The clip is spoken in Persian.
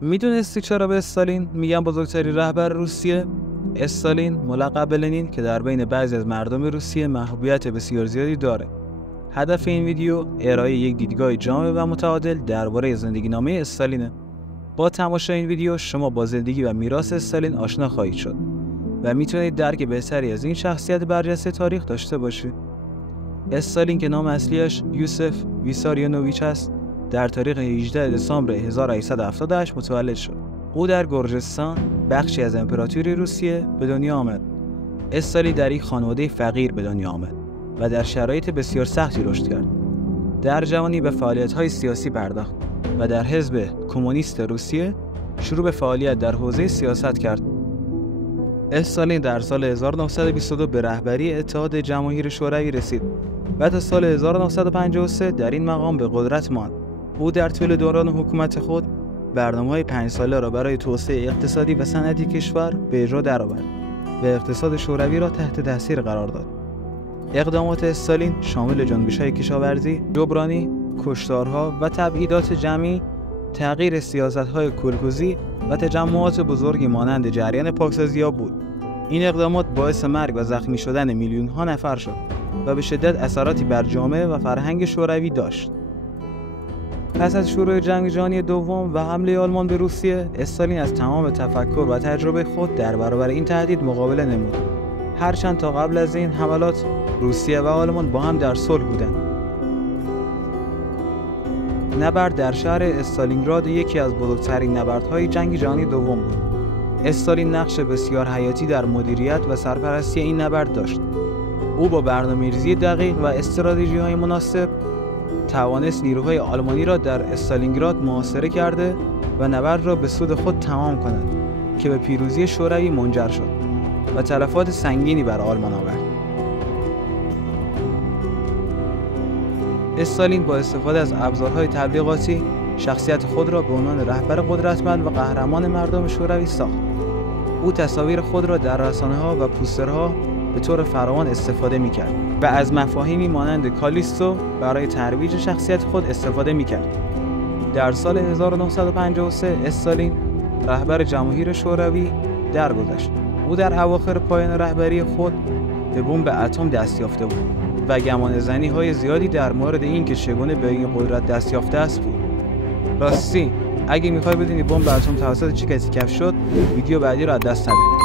میدونستی چرا به استالین میگن بزرگترین رهبر روسیه؟ استالین ملقب به لنین که در بین بعضی از مردم روسیه محبوبیت بسیار زیادی داره. هدف این ویدیو ارائه یک دیدگاه جامع و متعادل درباره زندگی نامه استالینه. با تماشای این ویدیو شما با زندگی و میراث استالین آشنا خواهید شد و میتونید درک بهتری از این شخصیت برجسته تاریخ داشته باشید. استالین که نام اصلیش یوسف ویساریونوویچ است، در تاریخ 18 دسامبر 1878 متولد شد. او در گرجستان، بخشی از امپراتوری روسیه، به دنیا آمد. استالین در یک خانواده فقیر به دنیا آمد و در شرایط بسیار سختی رشد کرد. در جوانی به فعالیت‌های سیاسی پرداخت و در حزب کمونیست روسیه شروع به فعالیت در حوزه سیاست کرد. استالین در سال 1922 به رهبری اتحاد جماهیر شوروی رسید و تا سال 1953 در این مقام به قدرت ماند. او در طول دوران حکومت خود برنامه‌های 5 ساله را برای توسعه اقتصادی و صنعتی کشور به اجرا درآورد و اقتصاد شوروی را تحت تاثیر قرار داد. اقدامات استالین شامل جنبش‌های کشاورزی، جبرانی، کشتارها و تبعیدات جمعی، تغییر سیاست‌های کلکوزی و تجمعات بزرگی مانند جریان پاکسازی‌ها بود. این اقدامات باعث مرگ و زخمی شدن میلیون‌ها نفر شد و به شدت اثراتی بر جامعه و فرهنگ شوروی داشت. پس از شروع جنگ جهانی دوم و حمله آلمان به روسیه، استالین از تمام تفکر و تجربه خود در برابر این تهدید مقابله نمود. هرچند تا قبل از این حملات روسیه و آلمان با هم در صلح بودند. نبرد در شهر استالینگراد یکی از بزرگترین نبردهای جنگ جهانی دوم بود. استالین نقش بسیار حیاتی در مدیریت و سرپرستی این نبرد داشت. او با برنامه‌ریزی دقیق و استراتژی‌های مناسب توانست نیروهای آلمانی را در استالینگراد محاصره کرده و نبرد را به سود خود تمام کند که به پیروزی شوروی منجر شد و تلفات سنگینی بر آلمان آورد. استالین با استفاده از ابزارهای تبلیغاتی شخصیت خود را به عنوان رهبر قدرتمند و قهرمان مردم شوروی ساخت. او تصاویر خود را در رسانه‌ها و پوسترها به طور فراوان استفاده می‌کرد و از مفاهیمی مانند کالیستو برای ترویج شخصیت خود استفاده می‌کرد. در سال 1953 استالین رهبر جماهیر شوروی درگذشت. او در اواخر پایان رهبری خود به بمب اتم دست یافته بود و گمانه‌زنی‌های زیادی در مورد اینکه چگونه به این قدرت دست یافته است بود. راستی اگه می‌خوای بدونی بمب اتم توسط چه کسی کشف شد، ویدیو بعدی رو از دست نده.